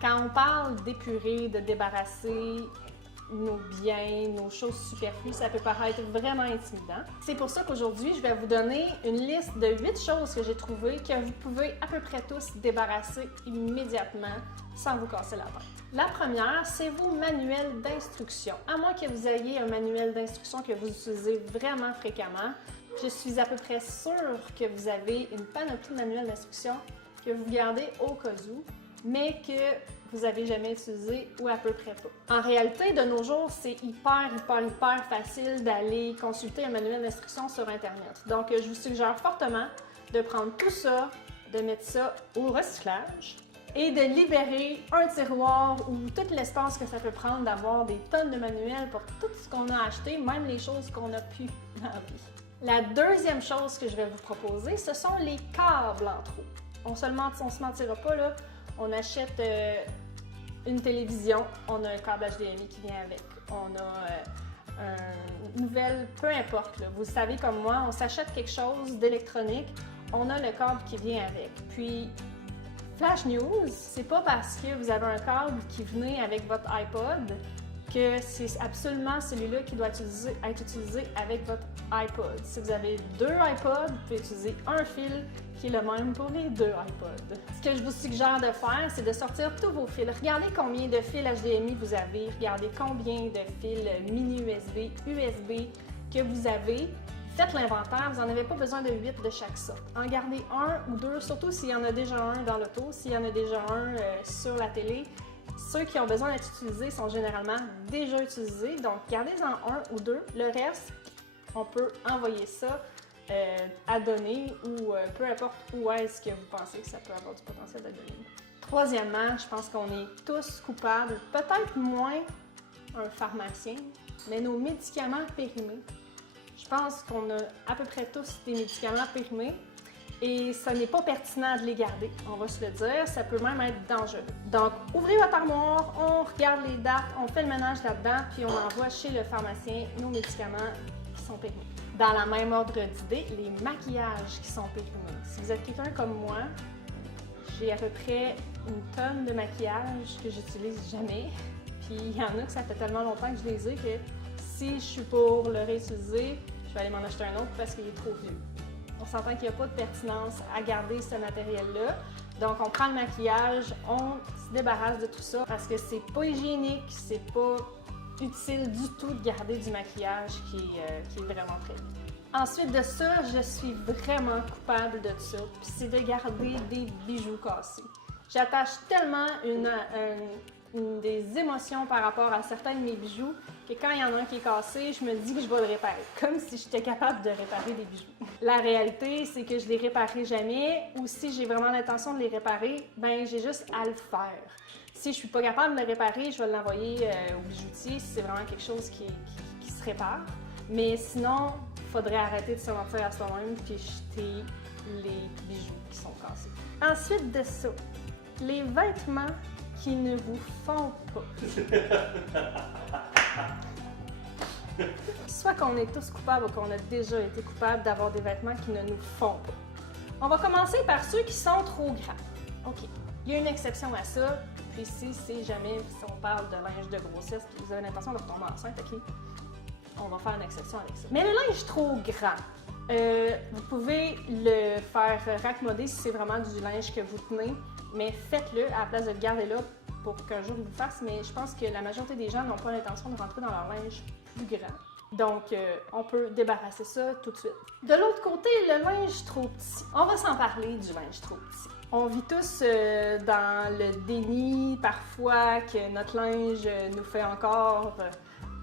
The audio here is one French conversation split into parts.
Quand on parle d'épurer, de débarrasser nos biens, nos choses superflues, ça peut paraître vraiment intimidant. C'est pour ça qu'aujourd'hui, je vais vous donner une liste de 8 choses que j'ai trouvées que vous pouvez à peu près tous débarrasser immédiatement sans vous casser la tête. La première, c'est vos manuels d'instruction. À moins que vous ayez un manuel d'instruction que vous utilisez vraiment fréquemment, je suis à peu près sûre que vous avez une panoplie de manuels d'instruction que vous gardez au cas où, mais que vous n'avez jamais utilisé ou à peu près pas. En réalité, de nos jours, c'est hyper facile d'aller consulter un manuel d'instruction sur Internet. Donc, je vous suggère fortement de prendre tout ça, de mettre ça au recyclage et de libérer un tiroir ou tout l'espace que ça peut prendre d'avoir des tonnes de manuels pour tout ce qu'on a acheté, même les choses qu'on a pu dans la vie. La deuxième chose que je vais vous proposer, ce sont les câbles en trop. On se mentira pas, là. On achète une télévision, on a un câble HDMI qui vient avec, on a une nouvelle, peu importe, là. Vous savez comme moi, on s'achète quelque chose d'électronique, on a le câble qui vient avec. Puis, flash news, c'est pas parce que vous avez un câble qui venait avec votre iPod que c'est absolument celui-là qui doit être utilisé avec votre iPod. Si vous avez 2 iPods, vous pouvez utiliser un fil qui est le même pour les 2 iPods. Ce que je vous suggère de faire, c'est de sortir tous vos fils. Regardez combien de fils HDMI vous avez, regardez combien de fils mini USB, USB que vous avez. Faites l'inventaire, vous n'en avez pas besoin de 8 de chaque sorte. En gardez un ou deux, surtout s'il y en a déjà un dans l'auto, s'il y en a déjà un sur la télé. Ceux qui ont besoin d'être utilisés sont généralement déjà utilisés, donc gardez-en un ou deux. Le reste, on peut envoyer ça à donner ou peu importe où est-ce que vous pensez que ça peut avoir du potentiel de donner. Troisièmement, je pense qu'on est tous coupables, peut-être moins un pharmacien, mais nos médicaments périmés. Je pense qu'on a à peu près tous des médicaments périmés. Et ce n'est pas pertinent de les garder, on va se le dire, ça peut même être dangereux. Donc, ouvrez votre armoire, on regarde les dates, on fait le ménage là-dedans, puis on envoie chez le pharmacien nos médicaments qui sont périmés. Dans la même ordre d'idée, les maquillages qui sont périmés. Si vous êtes quelqu'un comme moi, j'ai à peu près une tonne de maquillage que j'utilise jamais, puis il y en a que ça fait tellement longtemps que je les ai que si je suis pour le réutiliser, je vais aller m'en acheter un autre parce qu'il est trop vieux. On s'entend qu'il n'y a pas de pertinence à garder ce matériel-là. Donc, on prend le maquillage, on se débarrasse de tout ça parce que c'est pas hygiénique, c'est pas utile du tout de garder du maquillage qui est vraiment très bien. Ensuite de ça, je suis vraiment coupable de ça, puis c'est de garder des bijoux cassés. J'attache tellement des émotions par rapport à certains de mes bijoux que quand il y en a un qui est cassé, je me dis que je vais le réparer, comme si j'étais capable de réparer des bijoux. La réalité, c'est que je les réparerai jamais, ou si j'ai vraiment l'intention de les réparer, ben j'ai juste à le faire. Si je suis pas capable de le réparer, je vais l'envoyer au bijoutier si c'est vraiment quelque chose qui se répare. Mais sinon, il faudrait arrêter de se mentir à soi-même puis jeter les bijoux qui sont cassés. Ensuite de ça, les vêtements qui ne vous font pas. Soit qu'on est tous coupables ou qu'on a déjà été coupables d'avoir des vêtements qui ne nous font pas. On va commencer par ceux qui sont trop grands. OK, il y a une exception à ça, puis si jamais si on parle de linge de grossesse et vous avez l'intention de retomber enceinte, OK, on va faire une exception avec ça. Mais le linge trop grand, vous pouvez le faire raccommoder si c'est vraiment du linge que vous tenez, mais faites-le à la place de le garder là pour qu'un jour il vous fasse, mais je pense que la majorité des gens n'ont pas l'intention de rentrer dans leur linge plus grand. Donc, on peut débarrasser ça tout de suite. De l'autre côté, le linge trop petit. On va s'en parler du linge trop petit. On vit tous dans le déni parfois que notre linge nous fait encore,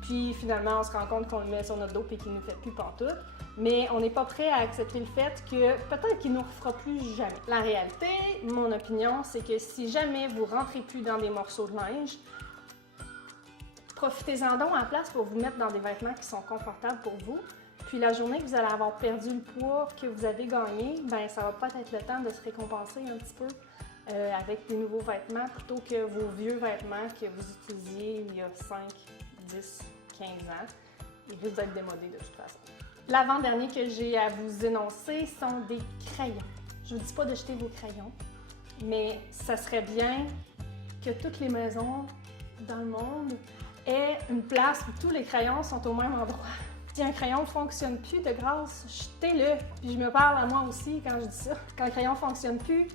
puis finalement on se rend compte qu'on le met sur notre dos et qu'il ne nous fait plus pantoute. Mais on n'est pas prêt à accepter le fait que peut-être qu'il ne nous refera plus jamais. La réalité, mon opinion, c'est que si jamais vous ne rentrez plus dans des morceaux de linge, profitez-en donc en place pour vous mettre dans des vêtements qui sont confortables pour vous. Puis la journée que vous allez avoir perdu le poids que vous avez gagné, ben ça va peut-être être le temps de se récompenser un petit peu avec des nouveaux vêtements plutôt que vos vieux vêtements que vous utilisiez il y a 5, 10, 15 ans. Ils risquent d'être démodés de toute façon. L'avant-dernier que j'ai à vous énoncer sont des crayons. Je ne vous dis pas de jeter vos crayons, mais ça serait bien que toutes les maisons dans le monde aient une place où tous les crayons sont au même endroit. Si un crayon ne fonctionne plus, de grâce, jetez-le. Puis je me parle à moi aussi quand je dis ça. Quand le crayon ne fonctionne plus,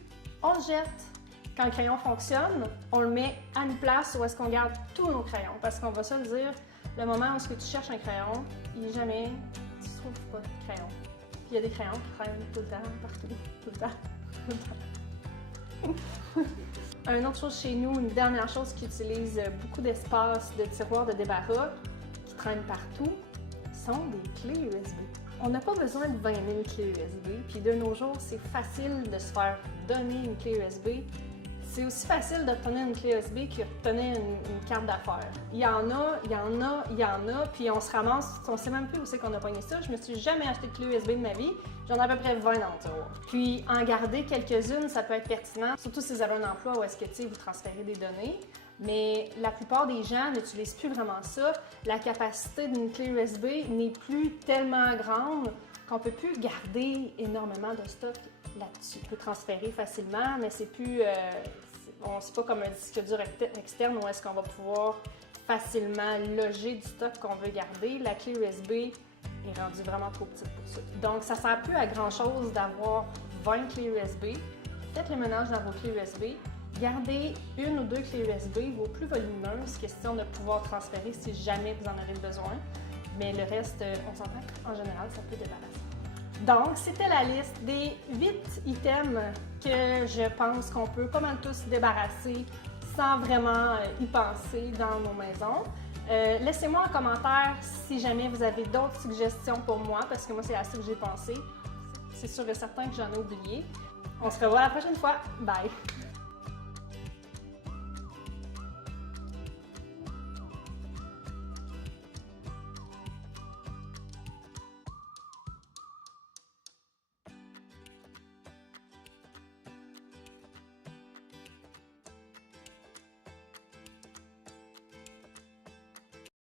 on le jette. Quand le crayon fonctionne, on le met à une place où est-ce qu'on garde tous nos crayons. Parce qu'on va se le dire, le moment où est-ce que tu cherches un crayon, il n'est jamais, tu ne trouves pas de crayon. Puis il y a des crayons qui traînent tout le temps, partout, tout le temps, tout le temps. Une autre chose chez nous, une dernière chose qui utilise beaucoup d'espace de tiroirs de débarras, qui traînent partout, sont des clés USB. On n'a pas besoin de 20 000 clés USB, puis de nos jours, c'est facile de se faire donner une clé USB. C'est aussi facile d'obtenir une clé USB qu'obtenir une carte d'affaires. Il y en a, il y en a, il y en a, puis on se ramasse, on ne sait même plus où c'est qu'on a pogné ça. Je me suis jamais acheté de clé USB de ma vie, j'en ai à peu près 20 dans le tiroir. Puis en garder quelques-unes, ça peut être pertinent, surtout si vous avez un emploi où est-ce que vous transférez des données. Mais la plupart des gens n'utilisent plus vraiment ça. La capacité d'une clé USB n'est plus tellement grande qu'on ne peut plus garder énormément de stock là-dessus. On peut transférer facilement, mais c'est plus, c'est pas comme un disque dur externe où est-ce qu'on va pouvoir facilement loger du stock qu'on veut garder. La clé USB est rendue vraiment trop petite pour ça. Donc, ça ne sert plus à grand-chose d'avoir 20 clés USB. Faites le ménage dans vos clés USB. Gardez une ou deux clés USB, vos plus volumineuses, question de pouvoir transférer si jamais vous en avez besoin. Mais le reste, on s'entend qu'en général, ça peut débarrasser. Donc, c'était la liste des 8 items que je pense qu'on peut pas mal tous débarrasser sans vraiment y penser dans nos maisons. Laissez-moi en commentaire si jamais vous avez d'autres suggestions pour moi, parce que moi, c'est à ça que j'ai pensé. C'est sûr et certain que j'en ai oublié. On se revoit la prochaine fois. Bye!